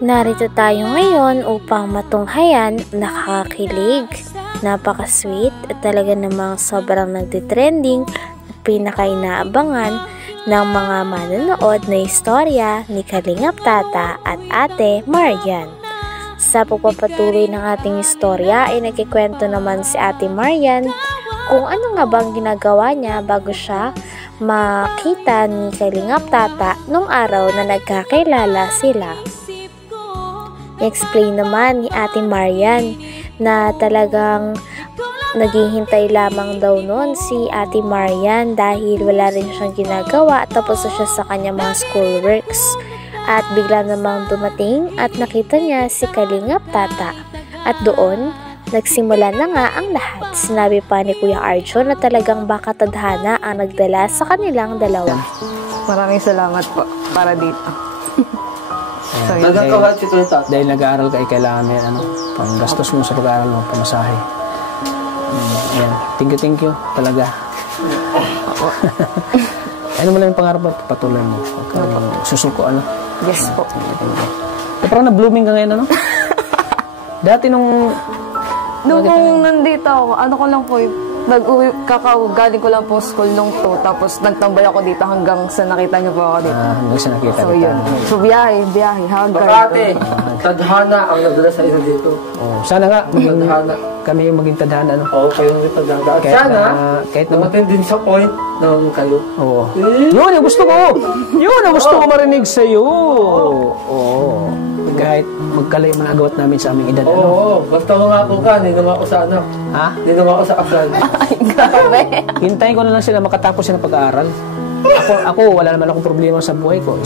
Narito tayo ngayon upang matunghayan, nakakakilig, napaka-sweet at talaga namang sobrang nagtitrending at pinaka-inaabangan ng mga manonood na istorya ni Kalingap Tata at Ate Marian. Sa pagpapatuloy ng ating istorya ay nagkikwento naman si Ate Marian kung ano nga bang ginagawa niya bago siya makita ni Kalingap Tata nung araw na nagkakilala sila. I-explain naman ni Ate Marian na talagang naghihintay lamang daw noon si Ate Marian dahil wala rin siyang ginagawa tapos na siya sa kanyang mga schoolworks. At bigla namang dumating at nakita niya si Kalingap Tata. At doon, nagsimula na nga ang lahat. Sinabi pa ni Kuya Arjo na talagang baka tadhana ang nagdala sa kanilang dalawa. Maraming salamat po para dito. So, dahil nag-aaral ka, kailangan may panggastos mo sa pag-aaral mo, pamasahe. Ayan. Thank you talaga. Ano mo lang yung pangarap at patuloy mo? Susuko, ano? Yes po. Parang na-blooming ka ngayon, ano? Dati nung nandito ako, ano ko lang po, galing ko lang po school nung to, tapos nagtambay ako dito hanggang sa nakita niyo po ako dito. Hanggang sa nakita so, kita. Yun. So, biyahe, hanggang. Makati, tadhana ang nagdala sa isa dito. Oh, sana nga, kami yung maging tadhana, ano? Oo, kayo yung tadhana. At sana, kahit dumating din sa point ng kayo. Oo. Yun, yung gusto ko! Yun, ang gusto ko marinig sa'yo! Oo. Kahit magkalay man agawat namin sa aming edad. Oo, basta mga ka, ninong ako sa anak. Ha? Ninong ako sa kasal. Ay, grabe. Hintayin ko na lang sila makatapos sila ng pag-aaral. Ako, wala naman akong problema sa buhay ko.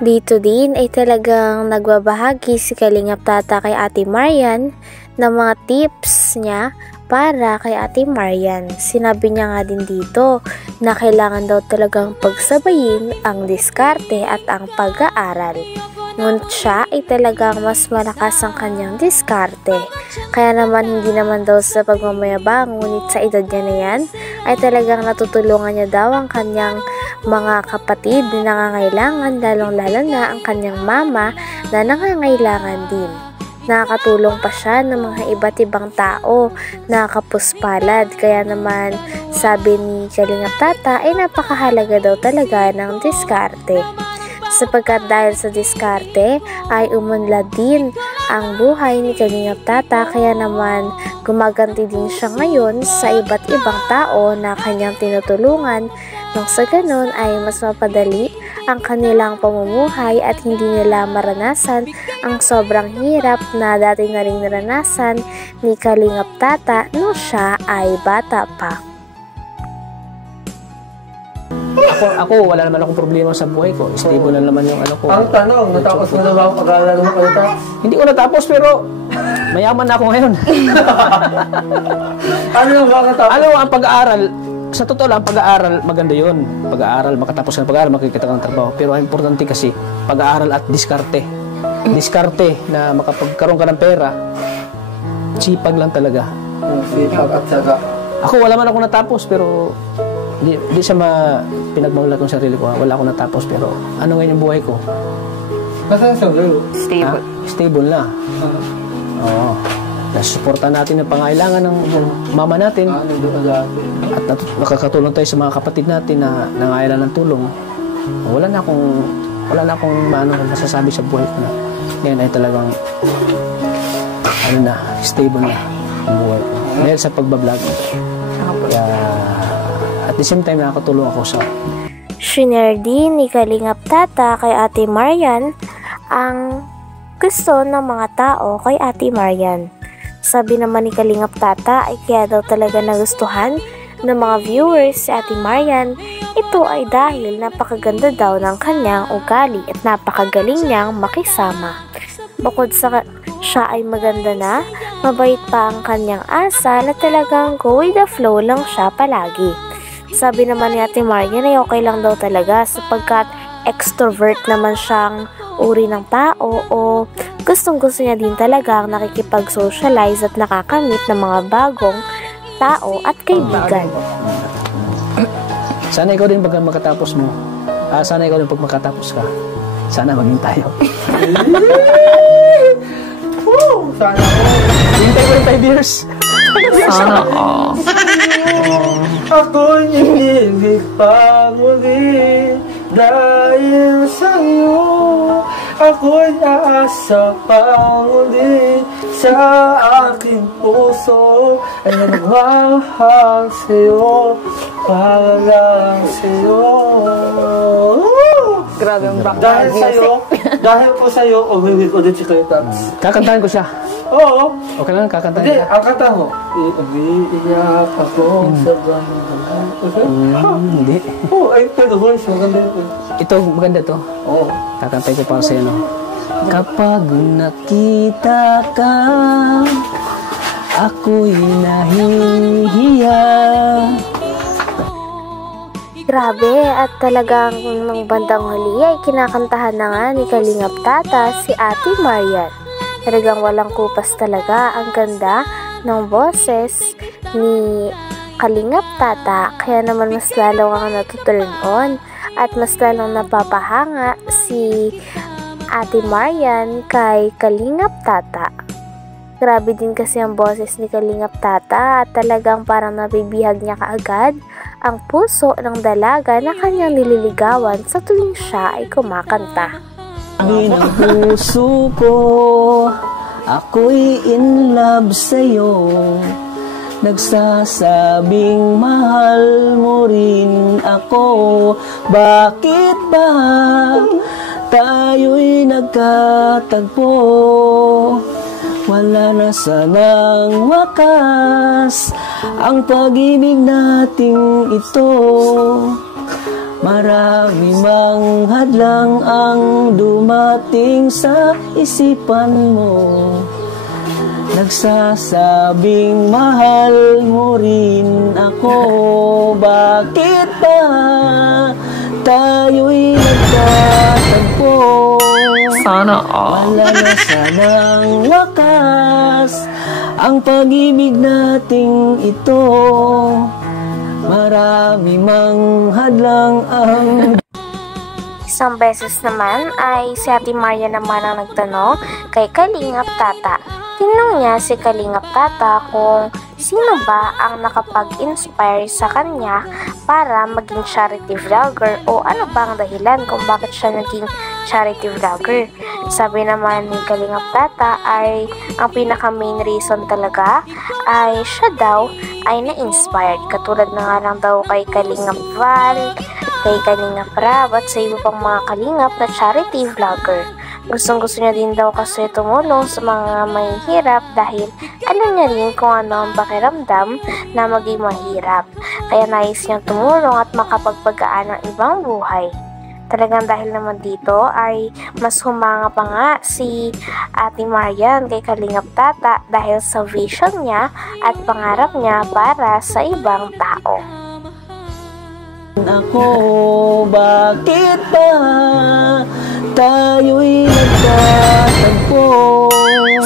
Dito din ay talagang nagbabahagi si Kalingap Tata kay Ate Marian ng mga tips niya para kay Ate Marian. Sinabi niya nga din dito na kailangan daw talagang pagsabayin ang diskarte at ang pag-aaral. Ngunit siya ay talagang mas malakas ang kanyang diskarte. Kaya naman hindi naman daw sa pagmamayabang, ngunit sa edad niya na yan ay talagang natutulungan niya daw ang kanyang mga kapatid na nangangailangan, lalong-lalo na ang kanyang mama na nangangailangan din. Nakakatulong pa siya ng mga iba't ibang tao na kapuspalad. Kaya naman sabi ni Kalingap Tata ay napakahalaga daw talaga ng diskarte. Sapagkat dahil sa diskarte ay umunlad din ang buhay ni Kalingap Tata, kaya naman gumaganti din siya ngayon sa iba't ibang tao na kanyang tinutulungan nang sa ganun ay mas mapadali ang kanilang pamumuhay at hindi nila maranasan ang sobrang hirap na dati na rin naranasan ni Kalingap Tata nung siya ay bata pa. Ako, wala naman akong problema sa buhay ko. Stable na naman yung ano ko. Ang tanong, natapos mo na ba ang pag-aaral mo kayo? Hindi ko natapos pero mayaman na ako ngayon. Ano ba natapos? Ano ang pag-aaral? Sa totoo lang, pag-aaral, maganda yun. Pag-aaral, makatapos ka ng pag-aaral, makikita ka ng trabaho. Pero ang importante kasi, pag-aaral at diskarte. Diskarte na makapagkaroon ka ng pera, sipag lang talaga. Sipag at syaga. Ako, wala man ako natapos, pero di sa pinagmamulat kong sarili ko. Wala ako natapos, pero ano ngayon yung buhay ko? Basta sa girl. Stable. Stable na. Oo. Nasusuportan natin ang pangailangan ng mama natin. At nakakatulong tayo sa mga kapatid natin na nangailangan ng tulong. Wala na akong masasabi sa buhay ko na ngayon ay talagang stable na ang buhay ko. Dahil sa pagbablog. Kaya at the same time nakakatulong ako sa Shinare din ni Kalingap Tata kay Ate Marian ang gusto ng mga tao kay Ate Marian. Sabi naman ni Kalingap Tata ay kaya daw talaga nagustuhan ng mga viewers si Ate Marian. Ito ay dahil napakaganda daw ng kanyang ugali at napakagaling niyang makisama. Bukod sa siya ay maganda na, mabait pa ang kanyang asa na talagang go with the flow lang siya palagi. Sabi naman ni Ate Marian ay okay lang daw talaga sapagkat extrovert naman siyang uri ng tao o gustong-gusto niya din talaga ang nakikipag-socialize at nakakamit ng mga bagong tao at kaibigan. Sana ikaw din pag makatapos mo. Sana ikaw din pag makatapos ka. Sana maging tayo. Woo! Sana all. Hintay ko yung 5 years. Sana all. Ako'y inilig pa muli dahil sa'yo. Ako'y aasa pa muli sa aking puso ay nagmahal sa'yo, para lang sa'yo. Grabe ang back Dahil sa'yo, dahil po sa'yo, umiwig ulit si Kuya Tabs. Kakantahan ko siya. Oo. Okay lang, kakantahan Hindi, ko. ang kanta mo. Umiiyak ako sa bangka. Hindi. Oo, ay, pero voice, maganda yun. Ito, maganda to. Oo. Kakantahan ko para sa'yo, no? Kapag nakita ka, ako'y nahihiya. Grabe, at talagang ng bandang huli ay kinakantahan na nga ni Kalingap Tata si Ate Marian. Talagang walang kupas talaga, ang ganda ng boses ni Kalingap Tata, kaya naman mas lalo ang natuturn on at mas lalong napapahanga si Ate Marian kay Kalingap Tata. Grabe din kasi ang boses ni Kalingap Tata at talagang parang nabibihag niya kaagad ang puso ng dalaga na kanyang nililigawan sa tuwing siya ay kumakanta. Sabi ng puso ko, ako'y in love sa'yo. Nagsasabing mahal mo rin ako. Bakit ba tayo'y nagkatagpo? Wala na sanang wakas ang pag-ibig nating ito. Marami mang hadlang ang dumating sa isipan mo. Nagsasabing mahal mo rin ako. Bakit ba tayo'y nagtatagpo? Sana all. Wala na sanang wakas ang pag-ibig nating ito. Marami mang hadlang ang... Isang beses naman ay si Ate Maria naman ang nagtanong kay Kalingap Tata. Tinanong niya si Kalingap Tata kung sino ba ang nakapag-inspire sa kanya para maging charity vlogger o ano ba ang dahilan kung bakit siya naging charity vlogger. Sabi naman ni Kalingap Tata ay ang pinaka-main reason talaga ay siya daw ay na-inspired. Katulad na nga lang daw kay Kalingap Val, kay Kalingap Rab at sa iba pang mga kalingap na charity vlogger. Gustong-gusto niya din daw kasi tumulong sa mga mahihirap dahil alam niya rin kung ano ang pakiramdam na maging mahirap. Kaya nais niyang tumulong at makapagpagaan ng ibang buhay. Talagang dahil naman dito ay mas humanga pa nga si Ate Marian kay Kalingap Tata dahil sa vision niya at pangarap niya para sa ibang tao. Ako, bakit ba tayo'y nagtatagpo?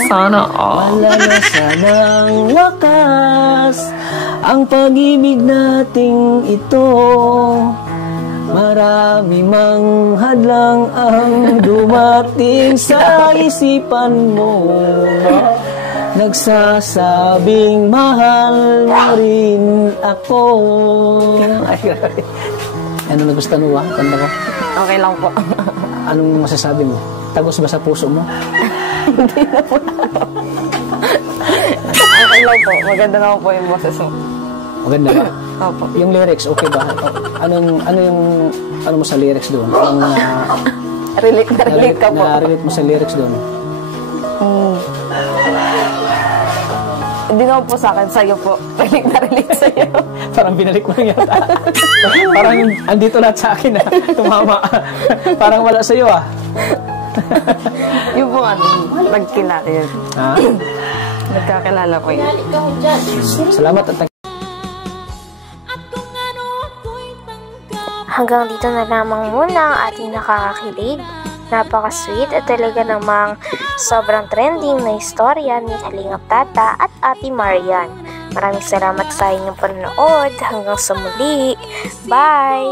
Sana all. Wala na sanang wakas ang pag-ibig nating ito. Marami mang hadlang ang dumating sa isipan mo. Nagsasabing mahal mo rin ako. Ano nagustuhan mo ba? Kanta ko? Okay lang po. Anong masasabi mo? Tagos ba sa puso mo? Okay lang po. Maganda naman po yung boses mo. Maganda ba? Opo. Yung lyrics, okay ba? Ano mo sa lyrics doon? Relate na relate ka po. Na-relate mo sa lyrics doon? Hindi naman po sa akin, sa'yo po. Relate na relate sa'yo. Parang binalik mo lang yata. Parang andito lahat sa akin ah. Tumama. Parang wala sa'yo ah. Yung po ano, nagkilala yun. Ah? Nagkakilala po yun. Salamat at Hanggang dito na lamang muna ang ating nakakakilig, napaka-sweet at talaga namang sobrang trending na istorya ni Kalingap Tata at Ate Marian. Maraming salamat sa inyong panonood. Hanggang sa muli. Bye!